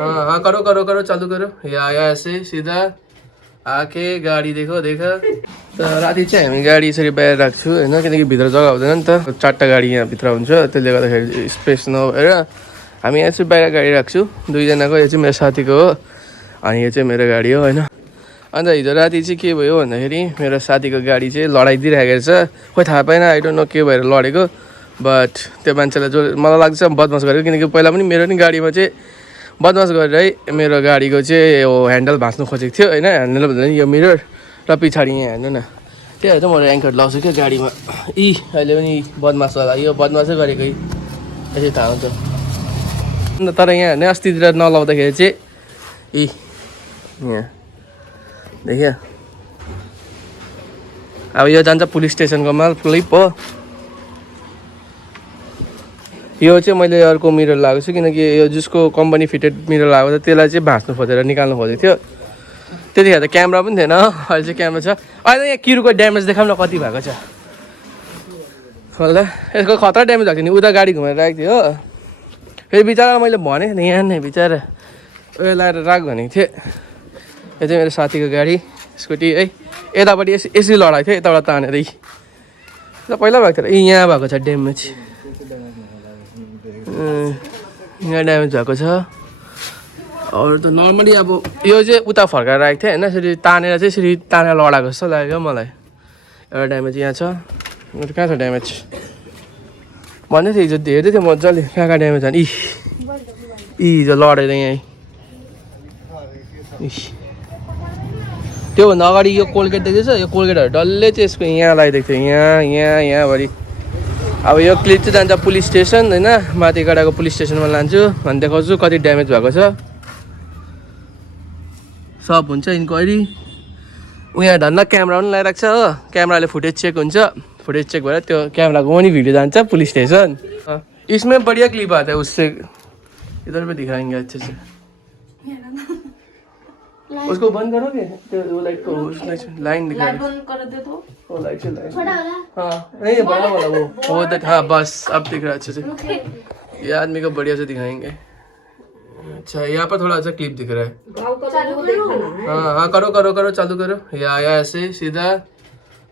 हाँ करो करो करो चालू करो या ऐसे सीधा आके गाडी देखो देख त राति चाहिँ हामी गाडी यसरी बाहिर राख्छु होइन किनकि भित्र जग्गा हुँदैन नि त 4टा गाडी यहाँभित्र हुन्छ त्यसले गर्दाखेरि स्पेस नभएर हामी यहाँ चाहिँ बाहिर गाडी राख्छु दुईजनाको यो चाहिँ मेरो साथीको हो अनि यो चाहिँ मेरो गाडी हो होइन अन्त हिजो राति चाहिँ के भयो भन्दाखेरि मेरो साथीको गाडी चाहिँ लडाइदिइरहेको रहेछ खोइ थाहा पाएन आई डोन्ट नो के भएर लडेको बट त्यो मान्छेलाई जो मलाई लाग्छ बदमास गरेको किनकि पहिला पनि मेरो नि गाडीमा चाहिँ बदमास गरेर है मेरो गाडीको चाहिँ यो ह्यान्डल भाँच्नु खोजेको थियो होइन ह्यान्डल भन्दा नि यो मिरर र पछाडि यहाँ हेर्नु न त्यही भएर चाहिँ म ऱ्याङ्कट लाउँछु क्या गाडीमा अहिले पनि बदमास होला यो बदमासै गरेको यसै थाहा हुन्छ अन्त तर यहाँ हेर्ने अस्तितिर नलाउँदाखेरि चाहिँ यहाँ देखियो अब यो जान्छ पुलिस स्टेसनको माल क्लिप हो यो चाहिँ मैले अर्को मिरर लगाएको छु किनकि यो जसको कम्पनी फिटेड मिरर लगाएको छ त्यसलाई चाहिँ भाँच्नु खोजेर निकाल्नु खोजेको थियो त्यतिखेर त क्यामेरा पनि थिएन अहिले चाहिँ क्यामेरा छ अहिले यहाँ किरुको ड्यामेज देखाउँ न कति भएको छ होला यसको खतरा ड्यामेज भएको थियो नि उता गाडी घुमाएर राखेको थियो हो फेरि बिचरा मैले भनेको थिएँ यहाँ नै बिचरा उयो लगाएर राख भनेको थिएँ यो चाहिँ मेरो साथीको गाडी स्कुटी है यतापट्टि यसरी लडाएको थियो यताबाट तानेर पहिला भएको थियो यहाँ भएको छ ड्यामेज यहाँ ड्यामेज भएको छ अरू त नर्मली अब यो चाहिँ उता फर्काएर राखेको थिएँ होइन यसरी तानेर चाहिँ यसरी तानेर लडाएको जस्तो लाग्यो मलाई एउटा ड्यामेज यहाँ छ कहाँ छ ड्यामेज भन्दै थियो हिजो हेर्दै थियो मजाले कहाँ ड्यामेज छ हिजो लडेर यहीँ त्योभन्दा अगाडि यो कोलगेट देख्दैछ यो कोलगेटहरू डल्लै चाहिँ यसको यहाँ लगाइदिएको थियो यहाँभरि अब यो क्लिप चाहिँ जान्छ पुलिस स्टेसन होइन माथिगाडाको पुलिस स्टेसनमा लान्छु अनि देखाउँछु कति ड्यामेज भएको छ सब हुन्छ इन्क्वायरी उहाँ धन्न क्यामेरा पनि लगाइरहेको छ हो क्यामेराले फुटेज चेक हुन्छ फुटेज चेक भएर त्यो क्यामेराको पनि भिडियो जान्छ पुलिस स्टेसन इसमें बढ़िया क्लिप आता है उससे इधर पे दिखाएंगे अच्छे से उसको बंद करोगे वो लाइट को लाइन दिखा लाइट बंद कर दे तो वो लाइट से लाइट हाँ नहीं बड़ा वाला वो हाँ बस अब दिख रहा है अच्छे से ये आदमी को बढ़िया से दिखाएंगे अच्छा यहाँ पर थोड़ा अच्छा क्लिप दिख रहा है हाँ हाँ करो करो करो चालू करो या ऐसे सीधा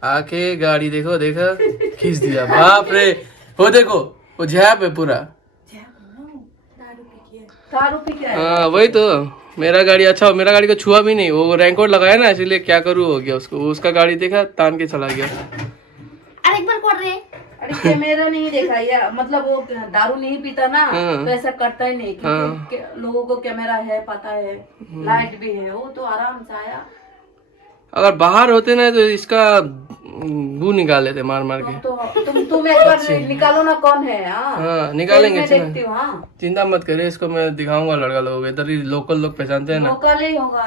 आके गाड़ी देखो देखा खींच दिया बाप रे वो देखो वो झैप है पूरा हाँ वही तो मेरा गाड़ी अच्छा मेरा गाड़ी को छुआ भी नहीं वो रेनकोट लगाया ना इसलिए क्या करूँ हो गया उसको उसका गाड़ी देखा तान के चला गया अरे एक बार कर रहे अरे कैमरा नहीं देखा यार मतलब वो दारू नहीं पीता ना तो ऐसा करता ही नहीं क्योंकि लोगों को कैमरा है पता है लाइट भी है वो तो आराम से आया अगर बाहर होते ना तो इसका गू निकाल लेते मार मार के तो तुम एक बार निकालो ना कौन है हाँ निकालेंगे देखती हूँ चिंता मत करिए इसको मैं दिखाऊंगा लड़का लोग इधर ही लोकल लोग पहचानते हैं ना लोकल ही होगा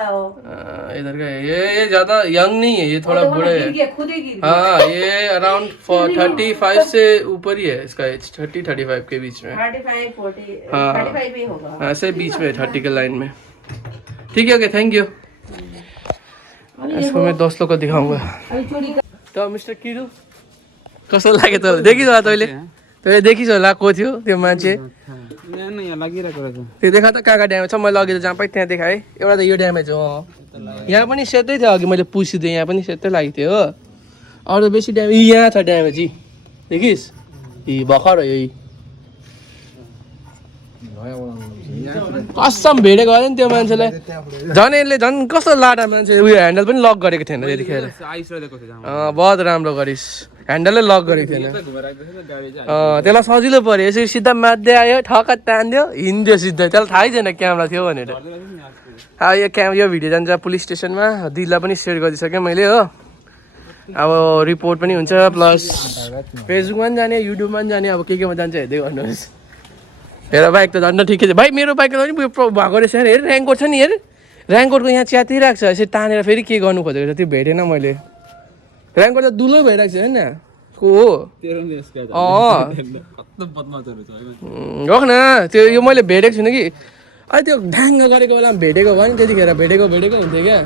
इधर का ये ज्यादा यंग नहीं है ये थोड़ा बूढ़े है खुद ही गिर हाँ ये अराउंड 35 से ऊपर ही है इसका एज 30-35 के बीच में 35-40 भी होगा ऐसे बीच में 30 के लाइन में ठीक है ओके थैंक यू इसको मैं दोस्तों को दिखाऊंगा तो मिस्टर किरु कस्तो लाग्यो त देखिस् होला तैँले देखिस् होला को थियो त्यो मान्छे त्यो देखा त कहाँ ड्यामेज छ मैले अघि त जहाँ पाएँ त्यहाँ देखाएँ एउटा त यो ड्यामेज हो यहाँ पनि सेतै थियो अघि मैले पुसिदिएँ यहाँ पनि सेतै लागेको थियो हो अरू बेसी ड्यामेज यहाँ छ ड्यामेज देखिस् भर्खर हो यही कसम भेटेको होइन त्यो मान्छेलाई झन् यसले झन् कस्तो लाटा मान्छे उयो ह्यान्डल पनि लक गरेको थिएन त्यतिखेर बहुत राम्रो गरिस् ह्यान्डलै लक गरेको थिएन त्यसलाई सजिलो पऱ्यो यसरी सिधा मात्दै आयो ठक्क तान्दियो हिँड्यो सिधै त्यसलाई थाहै थिएन क्यामेरा थियो भनेर यो भिडियो जान्छ पुलिस स्टेसनमा दिदीलाई पनि सेयर गरिदिइसकेँ मैले हो अब रिपोर्ट पनि हुन्छ प्लस फेसबुकमा पनि जाने युट्युबमा पनि जाने अब केमा जान्छ हेर्दै गर्नुहोस् हेर बाइक त झन् ठिकै छ भाइ मेरो बाइक पनि भएको रहेछ हेर ऱ्याङ्कोट छ नि हेर ऱ्याङ्कोटको यहाँ च्यातिरहेको छ यसरी तानेर फेरि के गर्नु खोजेको छ त्यो भेटेन मैले ऱ्याङ्कोट त दुलो भइरहेको छ होइन को हो रोक न त्यो यो मैले भेटेको छुइनँ कि अहिले त्यो ढ्याङ्ग गरेको बेलामा भेटेको भयो नि त्यतिखेर भेटेको हुन्थ्यो क्या